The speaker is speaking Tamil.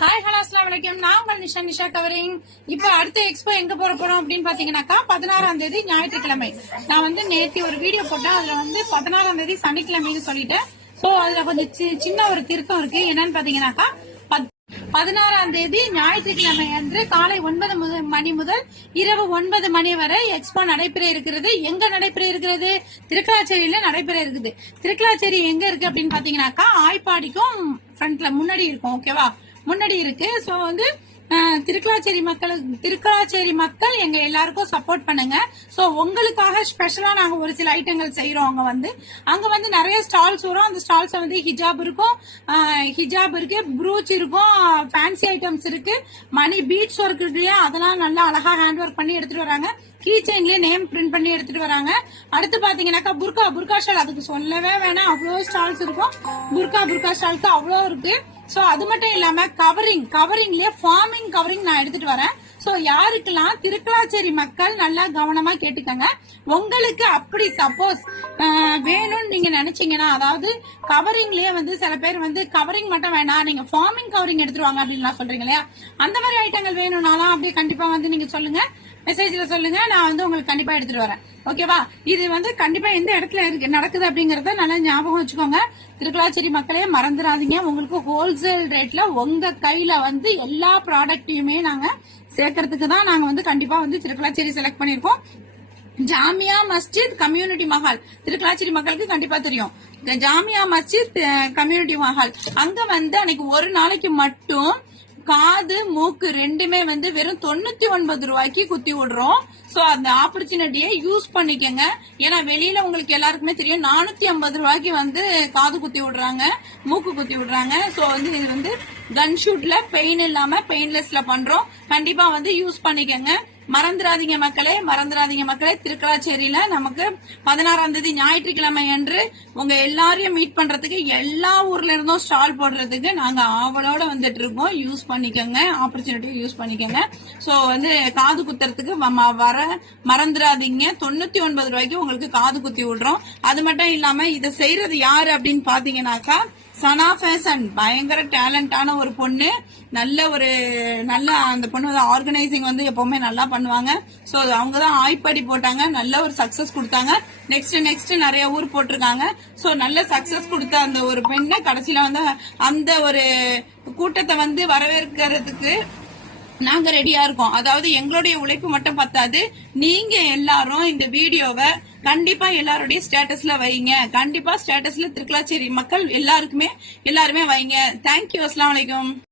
ஹாய் ஹலோ அஸ்லாம் வலைக்கம். நான் உங்கள் நிஷா கவரிங். இப்போ அடுத்த எக்ஸ்போ எங்க போறோம் அப்படின்னு பாத்தீங்கன்னாக்கா 16ஆம் தேதி ஞாயிற்றுக்கிழமை. நான் வந்து நேற்று ஒரு வீடியோ போட்டேன். அதுல வந்து 16ஆம் தேதி சனிக்கிழமைன்னு சொல்லிட்டேன். சோ அதுல கொஞ்சம் சின்ன ஒரு திருத்தம் இருக்கு. என்னன்னு பாத்தீங்கன்னாக்கா 16ஆம் தேதி ஞாயிற்றுக்கிழமை அன்று காலை 9 மணி முதல் இரவு 9 மணி வரை எக்ஸ்போ நடைபெற இருக்கிறது. எங்க நடைபெற இருக்கிறது? திருக்கலாச்சேரியில நடைபெற இருக்குது. திருக்கலாச்சேரி எங்க இருக்கு அப்படின்னு பாத்தீங்கன்னாக்கா ஆய்ப்பாடிக்கும் ஃப்ரண்ட்ல முன்னாடி இருக்கும். ஓகேவா, முன்னாடி இருக்கு. சோ வந்து திருக்கலாச்சேரி மக்கள் எங்க எல்லாருக்கும் சப்போர்ட் பண்ணுங்க. சோ உங்களுக்காக ஸ்பெஷலா நாங்க ஒரு சில ஐட்டங்கள் செய்யறோம். அங்க வந்து நிறைய ஸ்டால்ஸ் வரும். அந்த ஸ்டால்ஸ் வந்து ஹிஜாப் இருக்கும், ப்ரூச் இருக்கும், ஃபேன்சி ஐட்டம்ஸ் இருக்கு, மணி பீட்ஸ் ஒர்க் இருக்கு இல்லையா, அதெல்லாம் நல்லா அழகா ஹேண்ட் ஒர்க் பண்ணி எடுத்துட்டு வராங்க. கீ செயின்லயே நேம் பிரிண்ட் பண்ணி எடுத்துட்டு வராங்க. அடுத்து பாத்தீங்கன்னாக்கா புர்கா ஷால், அதுக்கு சொல்லவே வேணாம், அவ்வளோ ஸ்டால்ஸ் இருக்கும். புர்கா ஷாலுக்கு அவ்வளோ இருக்கு. சோ அது மட்டும் இல்லாம கவரிங்லயே ஃபார்மிங் கவரிங் நான் எடுத்துட்டு வரேன். சோ யாருக்கெல்லாம் திருக்கலாச்சேரி மக்கள் நல்லா கவனமா கேட்டுக்கங்க. உங்களுக்கு அப்படி சப்போஸ் வேணும்னு நீங்க நினைச்சீங்கன்னா, அதாவது கவரிங்லயே வந்து சில பேர் வந்து கவரிங் மட்டும் வேணாம், நீங்க ஃபார்மிங் கவரிங் எடுத்துட்டு வாங்க அப்படின்னு சொல்றீங்க இல்லையா, அந்த மாதிரி ஐட்டங்கள் வேணும்னாலும் அப்படியே கண்டிப்பா வந்து நீங்க சொல்லுங்க, மெசேஜ்ல சொல்லுங்க, நான் வந்து உங்களுக்கு கண்டிப்பா எடுத்துட்டு வரேன். ஓகேவா, இது வந்து கண்டிப்பா எந்த இடத்துல நடக்குது அப்படிங்கறத நல்லா ஞாபகம் வச்சுக்கோங்க. திருக்கலாச்சேரி மக்களே மறந்துடாதீங்க. உங்களுக்கு ஹோல்சேல் ரேட்ல உங்க கையில வந்து எல்லா ப்ராடக்டையுமே நாங்க சேர்க்கறதுக்கு தான் நாங்க வந்து கண்டிப்பா வந்து திருக்கலாச்சேரி செலக்ட் பண்ணிருக்கோம். ஜாமியா மஸ்ஜித் கம்யூனிட்டி மஹால் திருக்கலாச்சேரி மக்களுக்கு கண்டிப்பா தெரியும். ஜாமியா மஸ்ஜித் கம்யூனிட்டி மஹால் அங்க வந்து அன்னைக்கு ஒரு நாளைக்கு மட்டும் காது மூக்கு ரெண்டுமே வந்து வெறும் 99 ரூபாய்க்கு குத்தி விடுறோம். சோ அந்த ஆப்பர்ச்சுனிட்டியை யூஸ் பண்ணிக்கங்க. ஏன்னா வெளியில உங்களுக்கு எல்லாருக்குமே தெரியும் 450 ரூபாய்க்கு வந்து காது குத்தி விடுறாங்க, மூக்கு குத்தி விடுறாங்க. சோ வந்து இது வந்து கன் ஷூட்ல பெயின் இல்லாம பெயின்லெஸ்ல பண்றோம். கண்டிப்பா வந்து யூஸ் பண்ணிக்கங்க. மறந்துடாதீங்க மக்களே. திருக்கலாச்சேரியில நமக்கு 16ஆம் தேதி ஞாயிற்றுக்கிழமை அன்று உங்க எல்லாரையும் மீட் பண்றதுக்கு எல்லா ஊர்ல இருந்தும் ஸ்டால் போடுறதுக்கு நாங்க ஆவலோட வந்துட்டு இருக்கோம். யூஸ் பண்ணிக்கோங்க, ஆப்பர்ச்சுனிட்டி யூஸ் பண்ணிக்கோங்க. சோ வந்து காது குத்துறதுக்கு வர மறந்துடாதீங்க. 99 ரூபாய்க்கு உங்களுக்கு காது குத்தி விடுறோம். அது மட்டும் இல்லாம இதை செய்யறது யாரு அப்படின்னு பாத்தீங்கன்னாக்கா சனா ஃபேஷன், பயங்கர டேலண்டான ஒரு பொண்ணு. நல்ல அந்த பொண்ணு வந்து ஆர்கனைசிங் வந்து எப்பவுமே நல்லா பண்ணுவாங்க. சோ அவங்கதான் ஆய்ப்படி போட்டாங்க, நல்ல ஒரு சக்சஸ் கொடுத்தாங்க. நெக்ஸ்ட் நிறைய ஊர் போட்டிருக்காங்க. சோ நல்ல சக்சஸ் கொடுத்த அந்த ஒரு பெண்ணை கடைசியில வந்து அந்த ஒரு கூட்டத்தை வந்து வரவேற்கிறதுக்கு நாங்க ரெடியா இருக்கோம். அதாவது எங்களுடைய உழைப்பு மட்டும் பத்தாது, நீங்க எல்லாரும் இந்த வீடியோவை கண்டிப்பா எல்லாருடைய ஸ்டேட்டஸ்ல வைங்க. கண்டிப்பா ஸ்டேட்டஸ்ல திருக்கலாச்சேரி மக்கள் எல்லாருமே வைங்க. தேங்க்யூ. அஸ்ஸலாமு அலைக்கும்.